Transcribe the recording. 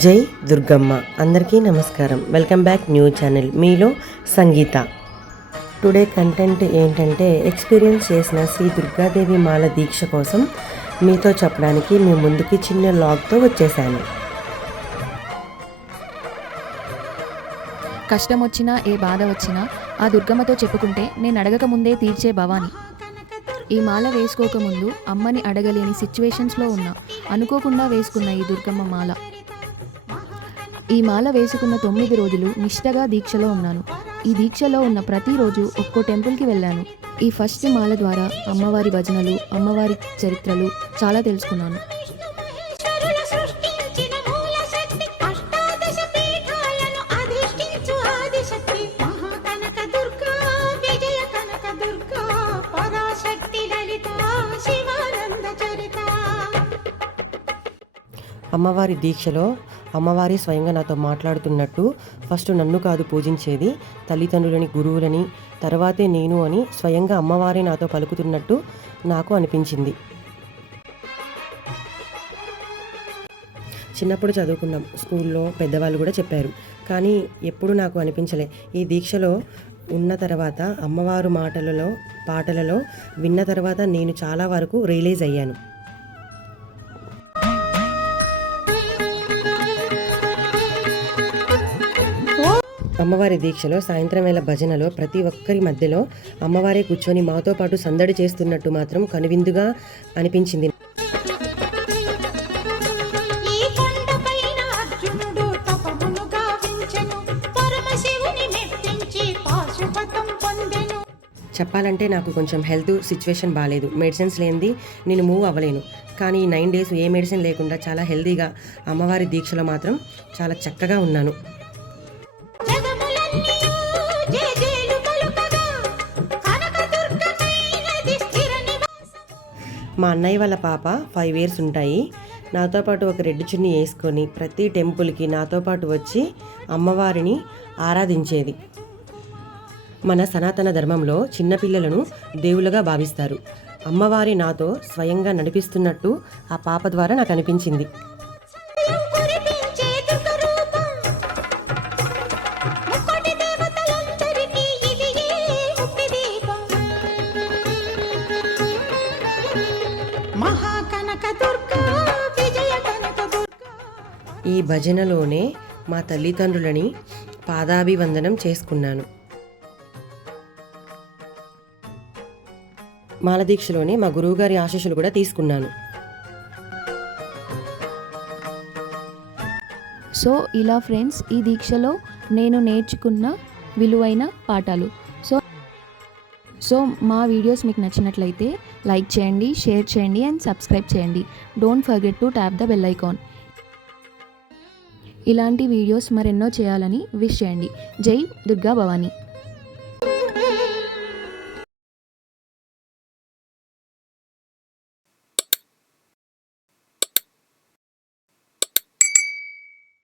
జై దుర్గమ్మ. అందరికీ నమస్కారం. Welcome back new channel. మీలో సంగీత. టుడే కంటెంట్ ఏంటంటే ఎక్స్పీరియన్స్ చేసిన శ్రీ దుర్గాదేవి మాల దీక్ష కోసం మీతో చెప్పడానికి మీ ముందుకి చిన్న లాగ్తో వచ్చేసాను కష్టం వచ్చినా ఏ బాధ వచ్చినా ఆ దుర్గమ్మతో చెప్పుకుంటే నేను అడగక ముందే తీర్చే భవాని. ఈ మాల వేసుకోకముందు అమ్మని అడగలేని సిచ్యువేషన్స్లో ఉన్నా అనుకోకుండా వేసుకున్న ఈ దుర్గమ్మ మాల. ఈ మాల వేసుకున్న తొమ్మిది రోజులు నిష్టగా దీక్షలో ఉన్నాను. ఈ దీక్షలో ఉన్న ప్రతిరోజు ఒక్కో టెంపుల్కి వెళ్ళాను. ఈ ఫస్ట్ మాల ద్వారా అమ్మవారి భజనలు అమ్మవారి చరిత్రలు చాలా తెలుసుకున్నాను. అమ్మవారి దీక్షలో అమ్మవారే స్వయంగా నాతో మాట్లాడుతున్నట్టు ఫస్ట్ నన్ను కాదు పూజించేది తల్లిదండ్రులని గురువులని తర్వాతే నేను అని స్వయంగా అమ్మవారే నాతో పలుకుతున్నట్టు నాకు అనిపించింది. చిన్నప్పుడు చదువుకున్నాం స్కూల్లో పెద్దవాళ్ళు కూడా చెప్పారు. కానీ ఎప్పుడు నాకు అనిపించలే. ఈ దీక్షలో ఉన్న తర్వాత అమ్మవారు మాటలలో పాటలలో విన్న తర్వాత నేను చాలా వరకు రియలైజ్ అయ్యాను. అమ్మవారి దీక్షలో సాయంత్రం వేళ భజనలో ప్రతి ఒక్కరి మధ్యలో అమ్మవారే కూర్చొని మాతో పాటు సందడి చేస్తున్నట్టు మాత్రం కనువిందుగా అనిపించింది. చెప్పాలంటే నాకు కొంచెం హెల్త్ సిచ్యువేషన్ బాగాలేదు మెడిసిన్స్ లేనిది నేను మూవ్ అవ్వలేను. కానీ నైన్ డేస్ ఏ మెడిసిన్ లేకుండా చాలా హెల్తీగా అమ్మవారి దీక్షలో మాత్రం చాలా చక్కగా ఉన్నాను. మా అన్నయ్య వాళ్ళ పాప ఫైవ్ ఇయర్స్ ఉంటాయి. నాతో పాటు ఒక రెడ్ చున్ని వేసుకొని ప్రతి టెంపుల్కి నాతో పాటు వచ్చి అమ్మవారిని ఆరాధించేది. మన సనాతన ధర్మంలో చిన్నపిల్లలను దేవులుగా భావిస్తారు. అమ్మవారి నాతో స్వయంగా నడిపిస్తున్నట్టు ఆ పాప ద్వారా నాకు అనిపించింది. ఈ భజనలోనే మా తల్లిదండ్రులని పాదాభివందనం చేసుకున్నాను. మాలదీక్షలోనే మా గురువుగారి ఆశీస్సులు కూడా తీసుకున్నాను. సో ఇలా ఫ్రెండ్స్ ఈ దీక్షలో నేను నేర్చుకున్న విలువైన పాఠాలు. సో సో మా వీడియోస్ మీకు నచ్చినట్లయితే లైక్ చేయండి షేర్ చేయండి అండ్ సబ్స్క్రైబ్ చేయండి. Don't forget to tap the bell icon. ఇలాంటి వీడియోస్ మరెన్నో చేయాలని విష్ చేయండి. జై దుర్గా భవానీ.